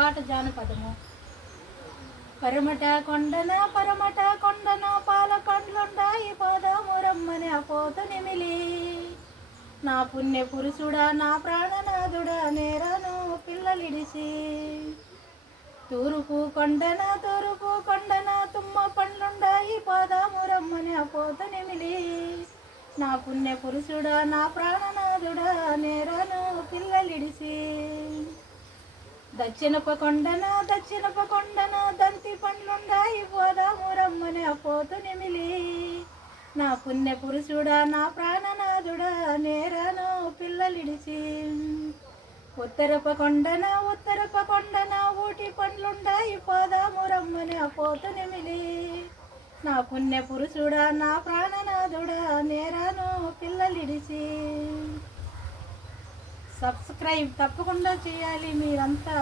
పాట జానపదము. పరమట కొండన పాల కండ్లుండాయి పోదాము రమ్మని ఆ పోత నిమిలి. నా పుణ్య పురుషుడా నా ప్రాణనాథుడా నేరాను పిల్లలిడిసి. తూర్పు కొండన తుమ్మ పండ్లుండాయి పోదాము రమ్మని ఆ పోత నిమిలి. నా పుణ్య పురుషుడా నా ప్రాణనాథుడా నేరాను పిల్లలిడిసి. దక్షిణపు కొండన దంతి పండ్లుండాయి పోదాము రమ్మని ఆ పోత నిమిలి. నా పుణ్య పురుషుడా నా ప్రాణనాథుడా నేరాను పిల్లలిడిసి. ఉత్తరపు కొండన ఊటి పండ్లుండాయి పోదాము రమ్మని ఆ పోత నిమిలి. నా పుణ్య పురుషుడా నా ప్రాణనాథుడా నేరాను పిల్లలిడిసి. సబ్స్క్రైబ్ తప్పకుండా చేయాలి మీరంతా.